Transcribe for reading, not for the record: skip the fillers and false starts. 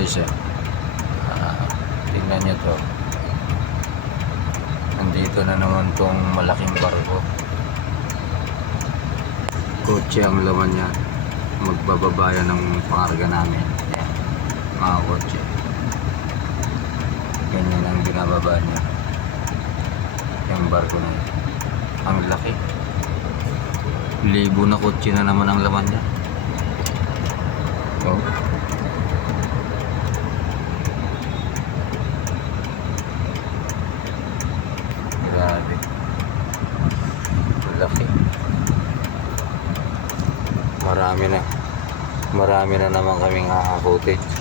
guys tingnan nyo to, nandito na naman tong malaking barko. Kotse ang laman niya, magbababa yan ng pangarga namin. Ayan, mga kotse, ganyan ang binababa niya yung barko na yun. Ang laki, libo na kotse na naman ang laman niya. Oh. Grabe, laki. Marami na naman kaming footage.